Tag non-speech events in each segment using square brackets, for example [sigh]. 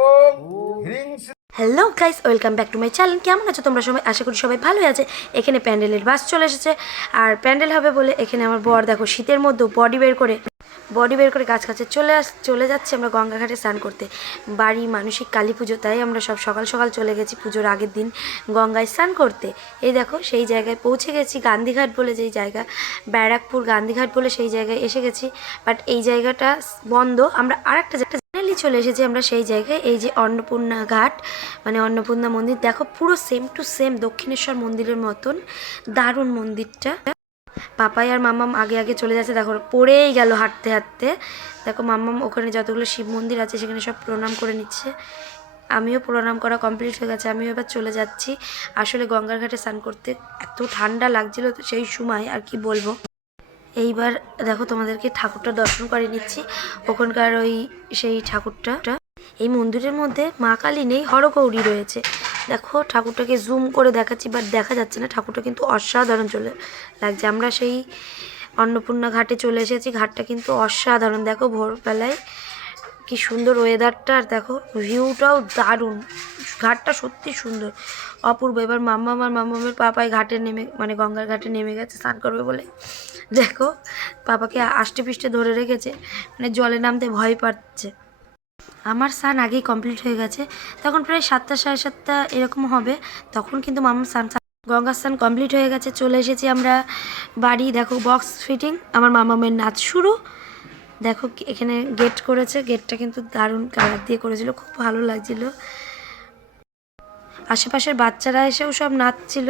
Om হ্রিং hello guys welcome back to my channel কেমন আছো তোমরা সবাই? আশা করি সবাই ভালোই আছে। এখানে প্যান্ডেলের বাস চলে এসেছে। আর প্যান্ডেল হবে বলে এখানে আমার বর দেখো শীতের মধ্যেও বডি বের করে বডি বের করে গাছ কাছে চলে আস, চলে যাচ্ছে আমরা গঙ্গাঘাটে স্নান করতে। বাড়ি মানসিক কালী পুজো, তাই আমরা সব সকাল সকাল চলে গেছি পুজোর আগের দিন গঙ্গায় স্নান করতে। এই দেখো, সেই জায়গায় পৌঁছে গেছি গান্ধীঘাট বলে যেই জায়গা, ব্যারাকপুর গান্ধীঘাট বলে সেই জায়গায় এসে গেছি। বাট এই জায়গাটা বন্ধ, আমরা আরেকটা জায়গা ফাইনালি চলে এসেছি আমরা সেই জায়গায়, এই যে অন্নপূর্ণা ঘাট মানে অন্নপূর্ণা মন্দির। দেখো পুরো সেম টু সেম দক্ষিণেশ্বর মন্দিরের মতন, দারুণ মন্দিরটা। পাপাই আর মাম্মাম আগে আগে চলে যাচ্ছে। দেখো, পড়েই গেল হাঁটতে হাঁটতে। দেখো, মাম্মাম ওখানে যতগুলো শিব মন্দির আছে, সেখানে সব প্রণাম করে নিচ্ছে। আমিও প্রণাম করা কমপ্লিট হয়ে গেছে। আমিও এবার চলে যাচ্ছি। আসলে গঙ্গার ঘাটে স্নান করতে এত ঠান্ডা লাগছিল সেই সময়, আর কি বলব। এইবার দেখো, তোমাদেরকে ঠাকুরটা দর্শন করে নিচ্ছি। ওখানকার ওই সেই ঠাকুরটা। এই মন্দিরের মধ্যে মা কালী নেই, হরগৌরী রয়েছে। দেখো, ঠাকুরটাকে জুম করে দেখাচ্ছি বাট দেখা যাচ্ছে না। ঠাকুরটা কিন্তু অসাধারণ চলে লাগছে। আমরা সেই অন্নপূর্ণা ঘাটে চলে এসেছি। ঘাটটা কিন্তু অসাধারণ। দেখো, ভোরবেলায় কি সুন্দর ওয়েদারটা আর দেখো ভিউটাও দারুণ। ঘাটটা সত্যি সুন্দর। অপূর্ব। এবার মাম্মা আমার মাম্মামের পাপাই ঘাটে নেমে মানে গঙ্গার ঘাটে নেমে গেছে, স্নান করবে বলে। দেখো, পাপাকে আষ্টে পিষ্টে ধরে রেখেছে। মানে জলে নামতে ভয় পাচ্ছে। আমার স্নান আগেই কমপ্লিট হয়ে গেছে। তখন প্রায় সাতটা সাড়ে সাতটা এরকম হবে। তখন কিন্তু মামার স্নান গঙ্গা স্নান কমপ্লিট হয়ে গেছে। চলে এসেছি আমরা বাড়ি দেখো বক্স ফিটিং আমার মামামের নাচ শুরু। দেখো এখানে গেট করেছে। গেটটা কিন্তু দারুণ কালার দিয়ে করেছিল খুব ভালো লাগছিল। আশেপাশের বাচ্চারা এসেও সব নাচছিল।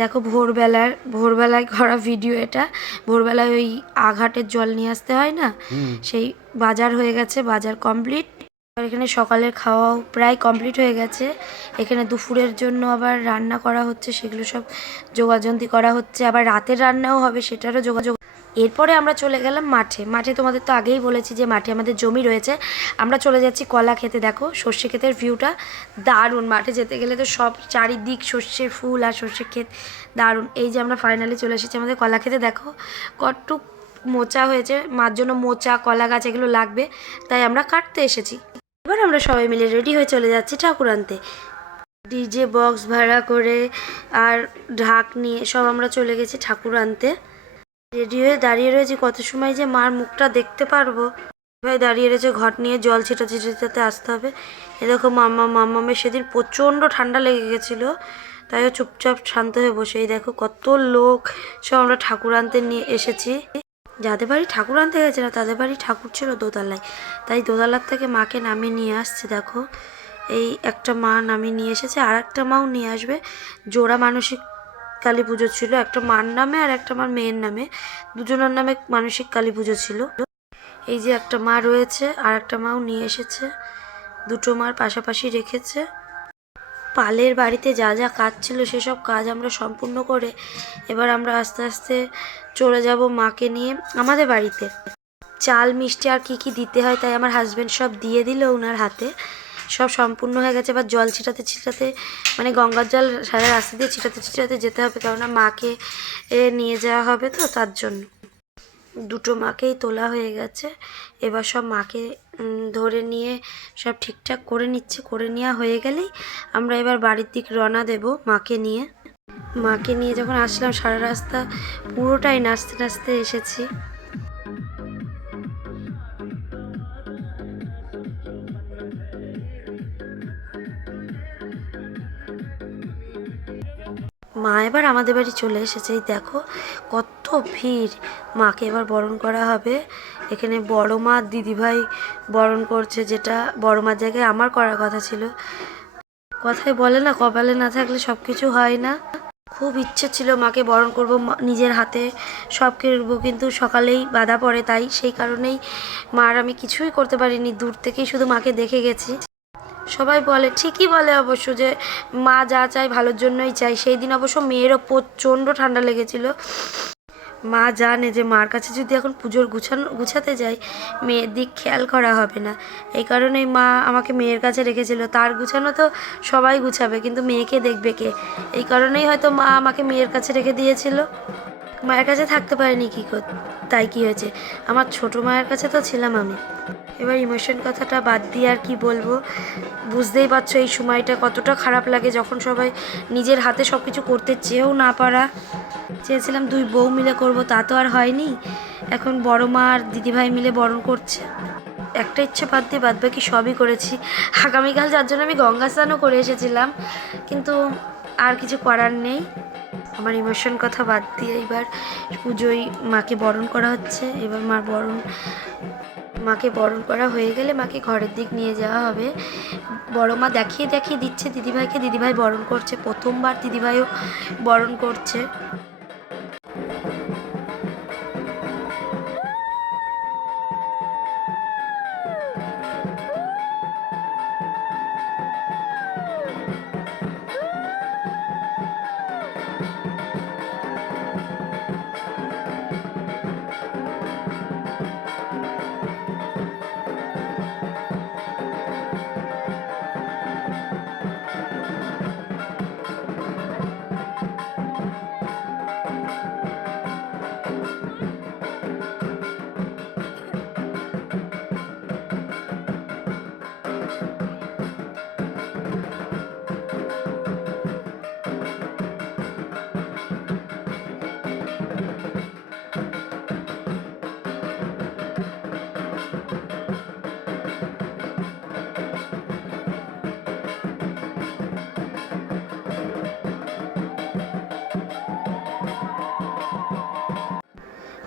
দেখো ভোরবেলার ভোরবেলায় করা ভিডিও এটা। ভোরবেলায় ওই আঘাটের জল নিয়ে আসতে হয় না? সেই বাজার হয়ে গেছে, বাজার কমপ্লিট আর এখানে সকালের খাওয়াও প্রায় কমপ্লিট হয়ে গেছে। এখানে দুপুরের জন্য আবার রান্না করা হচ্ছে, সেগুলো সব যোগাযন্তি করা হচ্ছে। আবার রাতের রান্নাও হবে, সেটারও যোগাযোগ এরপরে আমরা চলে গেলাম মাঠে। মাঠে তোমাদের তো আগেই বলেছি যে মাঠে আমাদের জমি রয়েছে। আমরা চলে যাচ্ছি কলা খেতে। দেখো, সর্ষে ক্ষেতের ভিউটা দারুণ। মাঠে যেতে গেলে তো সব চারিদিক সর্ষের ফুল আর সর্ষে ক্ষেত দারুণ। এই যে আমরা ফাইনালি চলে এসেছি আমাদের কলা খেতে। দেখো কটটুক মোচা হয়েছে, মার জন্য মোচা, কলা গাছ এগুলো লাগবে, তাই আমরা কাটতে এসেছি। এবার আমরা সবাই মিলে রেডি হয়ে চলে যাচ্ছি ঠাকুর আনতে। ডিজে বক্স ভাড়া করে আর ঢাক নিয়ে সব আমরা চলে গেছি ঠাকুর আনতে। রেডি হয়ে দাঁড়িয়ে রয়েছি, কত সময় যে মার মুখটা দেখতে পারব। ভাই দাঁড়িয়ে রয়েছে, ঘট নিয়ে জল ছিটাতে ছিটাতে আসতে হবে। এ দেখো মাম্মা, মাম্মামের সেদিন প্রচণ্ড ঠান্ডা লেগে গেছিল, তাই চুপচাপ শান্ত হয়ে বসে। এই দেখো কত লোক সব আমরা ঠাকুর আনতে নিয়ে এসেছি। যাদের বাড়ি ঠাকুর আনতে গেছে না, তাদের বাড়ি ঠাকুর ছিল দোতলায়। তাই দোতলার থেকে মাকে নামিয়ে নিয়ে আসছে, দেখো। এই একটা মা নামিয়ে নিয়ে এসেছে, আর একটা মাও নিয়ে আসবে। জোড়া মানসিক কালী পুজো ছিল, একটা মার নামে আর একটা মার মেয়ের নামে। দুজনের নামে মানসিক কালী পুজো ছিল। এই যে একটা মা রয়েছে, আর একটা মাও নিয়ে এসেছে। দুটো মার পাশাপাশি রেখেছে। পালের বাড়িতে যা যা কাজ ছিল সেসব কাজ আমরা সম্পূর্ণ করে এবার আমরা আস্তে আস্তে চলে যাব মাকে নিয়ে আমাদের বাড়িতে। চাল, মিষ্টি আর কি কি দিতে হয় তাই আমার হাজব্যান্ড সব দিয়ে দিল ওনার হাতে। সব সম্পূর্ণ হয়ে গেছে, এবার জল ছিটাতে ছিটাতে মানে গঙ্গার জল সারা রাস্তা দিয়ে ছিটাতে ছিটাতে যেতে হবে কেননা মাকে নিয়ে যাওয়া হবে তো তার জন্য। দুটো মাকেই তোলা হয়ে গেছে, এবার সব মাকে ধরে নিয়ে সব ঠিকঠাক করে নিচ্ছে, করে নেওয়া হয়ে গেলেই আমরা এবার বাড়ির দিক রওনা দেব মাকে নিয়ে। মাকে নিয়ে যখন আসলাম, সারা রাস্তা পুরোটাই নাচতে নাচতে এসেছি। মা এবার আমাদের বাড়ি চলে এসেছে। এই দেখো, কত ভিড়। মাকে এবার বরণ করা হবে। এখানে বড় মা, দিদিভাই বরণ করছে যেটা বড় মার জায়গায় আমার করার কথা ছিল। কথায় বলে না, কপালে না থাকলে সব কিছু হয় না। খুব ইচ্ছে ছিল মাকে বরণ করব নিজের হাতে। সব করব কিন্তু সকালেই বাধা পড়ে, তাই সেই কারণেই মার আমি কিছুই করতে পারিনি। দূর থেকেই শুধু মাকে দেখে গেছি। সবাই বলে, ঠিকই বলে অবশ্য যে মা যা চায় ভালোর জন্যই চাই সেই দিন অবশ্য মেয়েরও প্রচণ্ড ঠান্ডা লেগেছিল। মা জানে যে মার কাছে যদি এখন পুজোর গুছানো, গুছাতে যাই, মেয়ের দিক খেয়াল করা হবে না। এই কারণেই মা আমাকে মেয়ের কাছে রেখেছিল। তার গুছানো তো সবাই গুছাবে, কিন্তু মেয়েকে দেখবে কে? এই কারণেই হয়তো মা আমাকে মেয়ের কাছে রেখে দিয়েছিল। মায়ের কাছে থাকতে পারিনি কী তাই কি হয়েছে? আমার ছোট মায়ের কাছে তো ছিলাম আমি। এবার ইমোশন কথাটা বাদ দিয়ে আর কি বলব? বুঝতেই পারছ এই সময়টা কতটা খারাপ লাগে যখন সবাই নিজের হাতে সব কিছু করতে চেয়েও না পারা। চেয়েছিলাম দুই বউ মিলে করব, তা তো আর হয়নি। এখন বড় মা আর দিদিভাই মিলে বরণ করছে। একটা ইচ্ছে বাদ দিয়ে বাদ বাকি সবই করেছি। আগামীকাল যার জন্য আমি গঙ্গা স্নানও করে এসেছিলাম, কিন্তু আর কিছু করার নেই। আমার ইমোশন কথা বাদ দিয়ে এবার পুজোয় মাকে বরণ করা হচ্ছে। এবার মার বরণ মাকে বরণ করা হয়ে গেলে মাকে ঘরের দিক নিয়ে যাওয়া হবে। বড় মা দেখিয়ে দেখিয়ে দিচ্ছে, দিদিভাইকে দিদিভাই বরণ করছে, প্রথমবার দিদিভাইও বরণ করছে।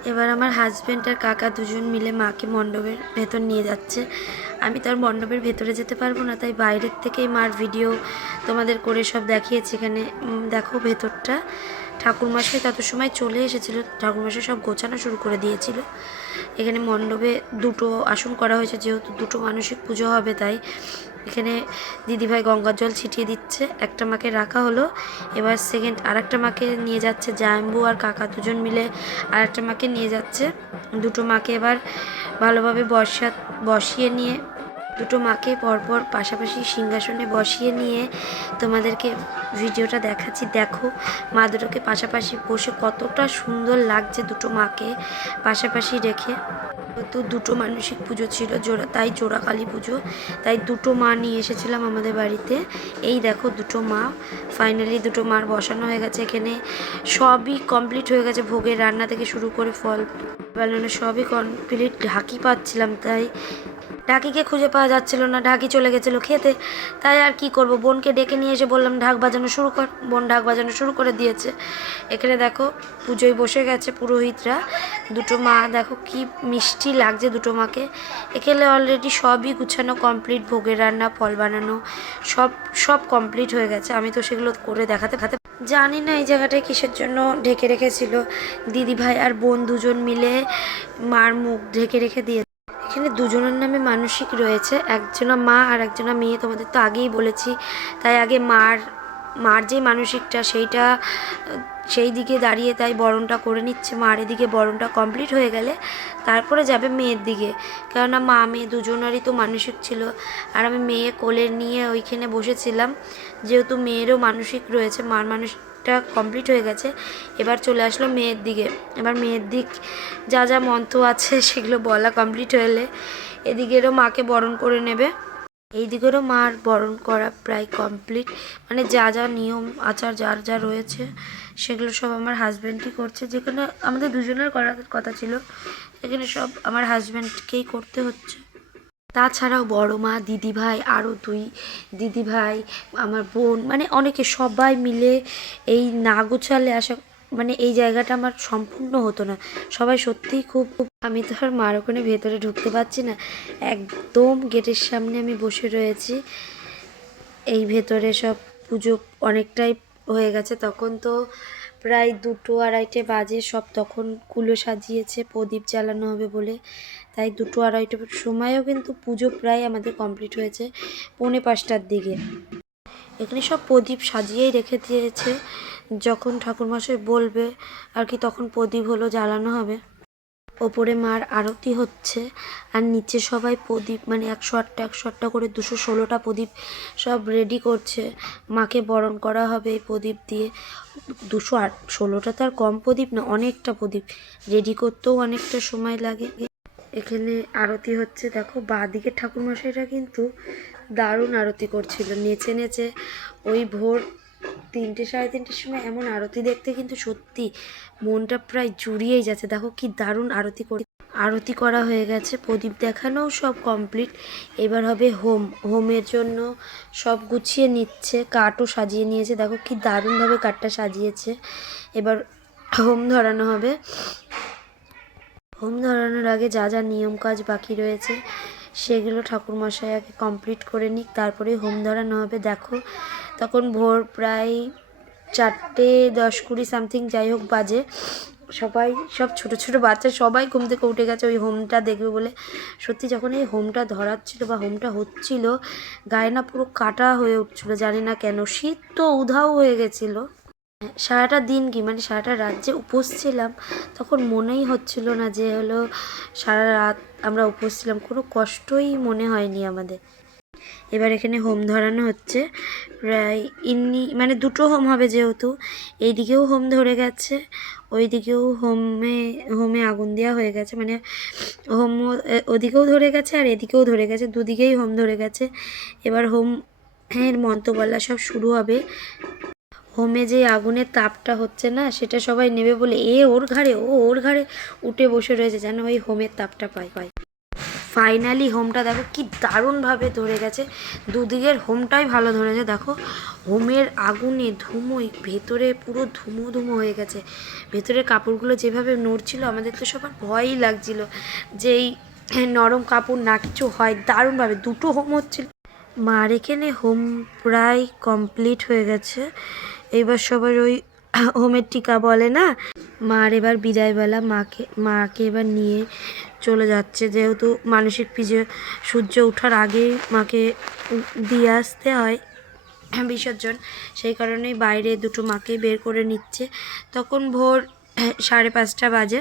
এবার আমার হাজব্যান্ড আর কাকা দুজন মিলে মাকে মণ্ডপের ভেতর নিয়ে যাচ্ছে। আমি তো আর মণ্ডপের ভেতরে যেতে পারব না, তাই বাইরের থেকেই মার ভিডিও তোমাদের করে সব দেখিয়েছি এখানে। দেখো ভেতরটা। ঠাকুরমশাই তত সময় চলে এসেছিল, ঠাকুরমশাই সব গোছানো শুরু করে দিয়েছিল। এখানে মণ্ডপে দুটো আসন করা হয়েছে, যেহেতু দুটো মানসিক পুজো হবে তাই। এখানে দিদিভাই গঙ্গার জল ছিটিয়ে দিচ্ছে। একটা মাকে রাখা হলো। এবার সেকেন্ড আর একটা মাকে নিয়ে যাচ্ছে জায়াম্বু আর কাকা দুজন মিলে আর একটা মাকে নিয়ে যাচ্ছে। দুটো মাকে এবার ভালোভাবে বসা, বসিয়ে নিয়ে দুটো মাকে পরপর পাশাপাশি সিংহাসনে বসিয়ে নিয়ে তোমাদেরকে ভিডিওটা দেখাচ্ছি। দেখো, মা দুটোকে পাশাপাশি বসে কতটা সুন্দর লাগছে দুটো মাকে পাশাপাশি রেখে। তো দুটো মানসিক পুজো ছিল, জোড়া তাই জোড়া কালী পুজো। তাই দুটো মা নিয়ে এসেছিলাম আমাদের বাড়িতে। এই দেখো দুটো মা। ফাইনালি দুটো মার বসানো হয়ে গেছে এখানে। সবই কমপ্লিট হয়ে গেছে ভোগের রান্না থেকে শুরু করে ফল বানানো সবই কমপ্লিট ঢাকি পাচ্ছিলাম তাই ঢাকিকে খুঁজে পাওয়া যাচ্ছিল না। ঢাকি চলে গেছিল খেতে। তাই আর কি করব? বোনকে ডেকে নিয়ে এসে বললাম, ঢাক বাজানো শুরু কর। বোন ঢাক বাজানো শুরু করে দিয়েছে। এখানে দেখো, পুজোয় বসে গেছে পুরোহিতরা। দুটো মা, দেখো কি মিষ্টি লাগছে দুটো মাকে। এখানে অলরেডি সবই গুছানো কমপ্লিট ভোগের রান্না, ফল বানানো, সব সব কমপ্লিট হয়ে গেছে। আমি তো সেগুলো করে দেখাতে খাতে জানি না এই জায়গাটায় কিসের জন্য ঢেকে রেখেছিল। দিদি ভাই আর বোন দুজন মিলে মার মুখ ঢেকে রেখে দিয়ে এখানে দুজনের নামে মানসিক রয়েছে। একজনা মা আর একজনা মেয়ে, তোমাদের তো আগেই বলেছি। তাই আগে মার মার যে মানসিকটা, সেইটা, সেই দিকে দাঁড়িয়ে তাই বরণটা করে নিচ্ছে। মার এদিকে বরণটা কমপ্লিট হয়ে গেলে তারপরে যাবে মেয়ের দিকে। কেননা মা, মেয়ে দুজনারই তো মানসিক ছিল। আর আমি মেয়ে কোলে নিয়ে ওইখানে বসেছিলাম। যেহেতু মেয়েরও মানসিক রয়েছে, মার মানসিকটা কমপ্লিট হয়ে গেছে। এবার চলে আসলো মেয়ের দিকে। এবার মেয়ের দিক যা যা মন্ত্র আছে [laughs] সেগুলো বলা কমপ্লিট হলে এদিকেরও মাকে বরণ করে নেবে। এই দিকেরও মার বরণ করা প্রায় কমপ্লিট মানে যা যা নিয়ম, আচার যার যা রয়েছে, সেগুলো সব আমার হাজব্যান্ডই করছে। যেখানে আমাদের দুজনের করার কথা ছিল সেখানে সব আমার হাজব্যান্ডকেই করতে হচ্ছে। তাছাড়াও বড় মা, দিদিভাই, আরও দুই দিদিভাই, আমার বোন মানে অনেকে সবাই মিলে এই না গোছালে আসা মানে এই জায়গাটা আমার সম্পূর্ণ হতো না। সবাই সত্যিই খুব খুব- আমি তো আর মার ওখানে ভেতরে ঢুকতে পারছি না। একদম গেটের সামনে আমি বসে রয়েছি। এই ভেতরে সব পুজো অনেকটাই হয়ে গেছে। তখন তো প্রায় দুটো আড়াইটে বাজে, সব তখন কুলো সাজিয়েছে, প্রদীপ জ্বালানো হবে বলে। তাই দুটো আড়াইটার সময়ও কিন্তু পুজো প্রায় আমাদের কমপ্লিট হয়েছে, পৌনে পাঁচটার দিকে। এখানে সব প্রদীপ সাজিয়েই রেখে দিয়েছে, যখন ঠাকুরমশাই বলবে আর কি তখন প্রদীপ হলো জ্বালানো হবে। ওপরে মার আরতি হচ্ছে, আর নিচে সবাই প্রদীপ মানে একশো আটটা একশো আটটা করে দুশো ষোলোটা প্রদীপ সব রেডি করছে। মাকে বরণ করা হবে এই প্রদীপ দিয়ে। দুশো আট, ষোলোটা তো আর কম প্রদীপ না, অনেকটা প্রদীপ। রেডি করতেও অনেকটা সময় লাগে। এখানে আরতি হচ্ছে। দেখো, বাঁদিকে ঠাকুরমশাইরা কিন্তু দারুণ আরতি করছিল। নেচে নেচে ওই ভোর তিনটে, সাড়ে তিনটের সময় এমন আরতি দেখতে কিন্তু সত্যি মনটা প্রায় জুড়িয়েই যাচ্ছে। দেখো কি দারুণ আরতি করে, আরতি করা হয়ে গেছে। প্রদীপ দেখানোও সব কমপ্লিট এবার হবে হোম। হোমের জন্য সব গুছিয়ে নিচ্ছে। কাঠও সাজিয়ে নিয়েছে। দেখো কি দারুণভাবে কাঠটা সাজিয়েছে। এবার হোম ধরানো হবে। হোম ধরানোর আগে যা যা নিয়ম কাজ বাকি রয়েছে, সেগুলো ঠাকুরমশাই আগে কমপ্লিট করে নিক, তারপরে হোম ধরানো হবে। দেখো, তখন ভোর প্রায় চারটে দশ কুড়ি সামথিং যাই হোক বাজে। সবাই, সব ছোট ছোট বাচ্চা, সবাই ঘুম থেকে উঠে গেছে, ওই হোমটা দেখবে বলে। সত্যি যখন এই হোমটা ধরাচ্ছিল বা হোমটা হচ্ছিল, গায়ে না পুরো কাটা হয়ে উঠছিল, জানি না কেন, শীত তো উধাও হয়ে গেছিল। সারাটা দিন কি? মানে সারাটা রাত যে উপোস ছিলাম, তখন মনেই হচ্ছিল না যে হলো সারা রাত আমরা উপোস ছিলাম। কোনো কষ্টই মনে হয়নি আমাদের। এবার এখানে হোম ধরানো হচ্ছে। প্রায় ইন্নি মানে দুটো হোম হবে যেহেতু। এইদিকেও হোম ধরে গেছে ওই দিকেও হোমে হোমে আগুন দেওয়া হয়ে গেছে। মানে হোম ওদিকেও ধরে গেছে আর এদিকেও ধরে গেছে। দুদিকেই হোম ধরে গেছে। এবার হোম এর মন্ত্র বলা সব শুরু হবে। হোমে যে আগুনের তাপটা হচ্ছে না, সেটা সবাই নেবে বলে এ ওর ঘাড়ে, ও ওর ঘাড়ে উঠে বসে রয়েছে যেন ওই হোমের তাপটা পায় পায়। ফাইনালি হোমটা দেখো কি দারুণভাবে ধরে গেছে। দুদিকের হোমটাই ভালো ধরেছে, দেখো। হোমের আগুনে ধুমোই ভেতরে পুরো ধুমো ধুমো হয়ে গেছে। ভেতরের কাপড়গুলো যেভাবে নড়ছিল, আমাদের তো সবার ভয়ই লাগছিল যে এই নরম কাপড় না কিছু হয়। দারুণভাবে দুটো হোম হচ্ছিল। মার এখানে হোম প্রায় কমপ্লিট হয়ে গেছে। এবার সবার ওই হোমের টিকা বলে না? মার এবার বিদায়বেলা মাকে মাকে এবার নিয়ে চলে যাচ্ছে। যেহেতু মানসিক পুজো সূর্য ওঠার আগেই মাকে দিয়ে আসতে হয় বিসর্জন, সেই কারণেই বাইরে দুটো মাকে বের করে নিচ্ছে। তখন ভোর সাড়ে পাঁচটা বাজে।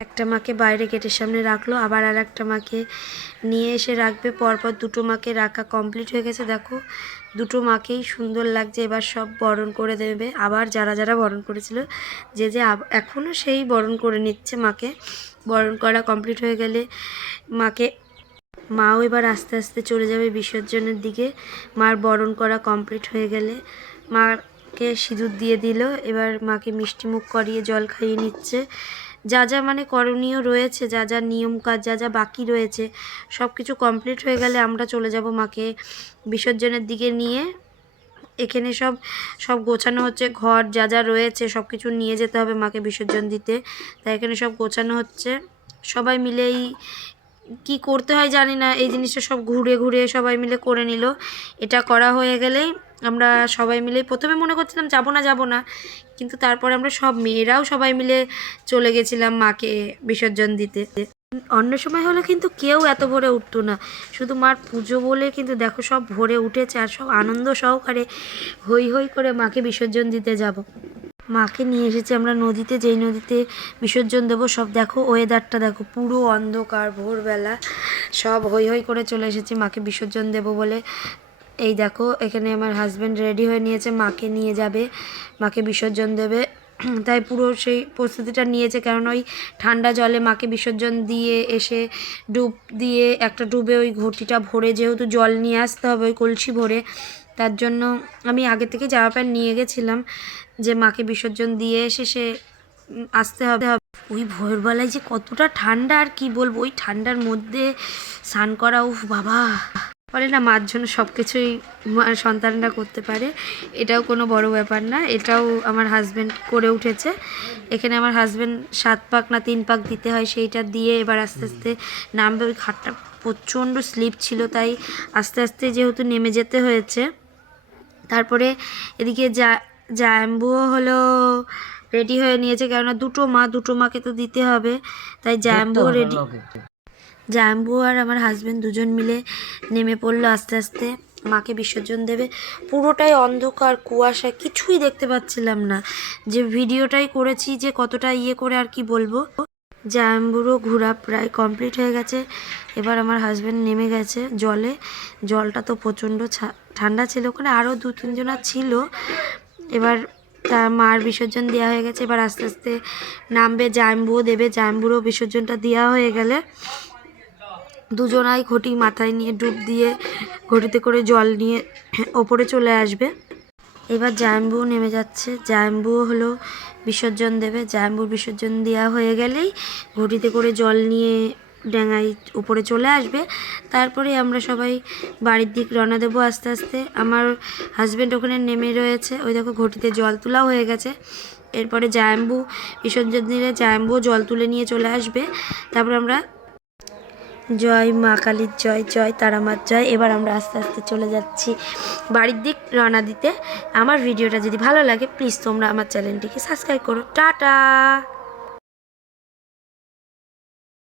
একটা মাকে বাইরে গেটের সামনে রাখল, আবার আর একটা মাকে নিয়ে এসে রাখবে। পরপর দুটো মাকে রাখা কমপ্লিট হয়ে গেছে। দেখো দুটো মাকেই সুন্দর লাগছে, এবার সব বরণ করে দেবে। আবার যারা যারা বরণ করেছিল, যে যে এখনও সেই বরণ করে নিচ্ছে মাকে। বরণ করা কমপ্লিট হয়ে গেলে মাকে, মাও এবার আস্তে আস্তে চলে যাবে বিসর্জনের দিকে। মার বরণ করা কমপ্লিট হয়ে গেলে মাকে সিঁদুর দিয়ে দিল। এবার মাকে মিষ্টি মুখ করিয়ে জল খাইয়ে নিচ্ছে। যা যা মানে করণীয় রয়েছে, যা যা নিয়ম কাজ যা যা বাকি রয়েছে সব কিছু কমপ্লিট হয়ে গেলে আমরা চলে যাব মাকে বিসর্জনের দিকে নিয়ে। এখানে সব সব গোছানো হচ্ছে, ঘর যা যা রয়েছে সব কিছু নিয়ে যেতে হবে মাকে বিসর্জন দিতে। তাই এখানে সব গোছানো হচ্ছে। সবাই মিলেই কি করতে হয় জানি না, এই জিনিসটা সব ঘুরে ঘুরে সবাই মিলে করে নিল। এটা করা হয়ে গেলেই আমরা সবাই মিলে প্রথমে মনে করছিলাম যাব না যাব না। কিন্তু তারপরে আমরা সব মেয়েরাও সবাই মিলে চলে গেছিলাম মাকে বিসর্জন দিতে। অন্য সময় হলে কিন্তু কেউ এত ভোরে উঠতো না। শুধু মার পুজো বলে কিন্তু দেখো সব ভোরে উঠেছে আর সব আনন্দ সহকারে হই হই করে মাকে বিসর্জন দিতে যাব। মাকে নিয়ে এসেছি আমরা নদীতে, যেই নদীতে বিসর্জন দেবো সব দেখো ওয়েদারটা দেখো পুরো অন্ধকার ভোরবেলা। সব হই হই করে চলে এসেছি মাকে বিসর্জন দেবো বলে। এই দেখো, এখানে আমার হাজব্যান্ড রেডি হয়ে নিয়েছে, মাকে নিয়ে যাবে, মাকে বিসর্জন দেবে। [clears throat] তাই পুরো সেই প্রস্তুতিটা নিয়েছে, কারণ ওই ঠান্ডা জলে মাকে বিসর্জন দিয়ে এসে ডুব দিয়ে, একটা ডুবে ওই ঘটিটা ভরে যেহেতু জল নিয়ে আসতে হবে, ওই কলসি ভরে, তার জন্য আমি আগে থেকে জামা প্যান্ট নিয়ে গেছিলাম যে মাকে বিসর্জন দিয়ে এসে সে আসতে হবে। ওই ভোরবেলায় যে কতটা ঠান্ডা, আর কি বলব, ওই ঠান্ডার মধ্যে স্নান করা, উফ বাবা। বলে না মার জন্য সব কিছুই সন্তানরা করতে পারে। এটাও কোনো বড় ব্যাপার না। এটাও আমার হাজব্যান্ড করে উঠেছে। এখানে আমার হাজব্যান্ড সাত পাক না তিন পাক দিতে হয় সেইটা দিয়ে এবার আস্তে আস্তে নামবে। ওই খাটটা প্রচণ্ড স্লিপ ছিল তাই আস্তে আস্তে যেহেতু নেমে যেতে হয়েছে। তারপরে এদিকে যা জাম্বুও হলো রেডি হয়ে নিয়েছে কেননা দুটো মা দুটো মাকে তো দিতে হবে। তাই জাম্বুও রেডি জাম্বু আর আমার হাজব্যান্ড দুজন মিলে নেমে পড়ল আস্তে আস্তে। মাকে বিসর্জন দেবে। পুরোটাই অন্ধকার, কুয়াশা, কিছুই দেখতে পাচ্ছিলাম না। যে ভিডিওটাই করেছি যে কতটা ইয়ে করে আর কি বলব। জাম্বুরও ঘোরা প্রায় কমপ্লিট হয়ে গেছে। এবার আমার হাজব্যান্ড নেমে গেছে জলে। জলটা তো প্রচণ্ড ঠান্ডা ছিল ওখানে, আরও দু, তিনজনা ছিল। এবার তার মার বিসর্জন দেওয়া হয়ে গেছে। এবার আস্তে আস্তে নামবে জাম্বুও দেবে। জাম্বুরও বিসর্জনটা দেওয়া হয়ে গেলে দুজনাই ঘটি মাথায় নিয়ে ডুব দিয়ে, ঘটিতে করে জল নিয়ে ওপরে চলে আসবে। এবার জাম্বু নেমে যাচ্ছে। জাম্বু হলো বিসর্জন দেবে। জাম্বুর বিসর্জন দেওয়া হয়ে গেলেই ঘটিতে করে জল নিয়ে ড্যাঙাই উপরে চলে আসবে। তারপরে আমরা সবাই বাড়ির দিক রওনা দেবো আস্তে আস্তে। আমার হাজব্যান্ড ওখানে নেমে রয়েছে। ওই দেখো ঘটিতে জল তোলাও হয়ে গেছে। এরপরে জাম্বু বিসর্জন দিলে জাম্বু জল তুলে নিয়ে চলে আসবে। তারপর আমরা জয় মা কালীর জয় জয় তারামার জয়। এবার আমরা আস্তে আস্তে চলে যাচ্ছি বাড়ির দিক রওনা দিতে। আমার ভিডিওটা যদি ভালো লাগে প্লিজ তোমরা আমার চ্যানেলটিকে সাবস্ক্রাইব করো। টাটা!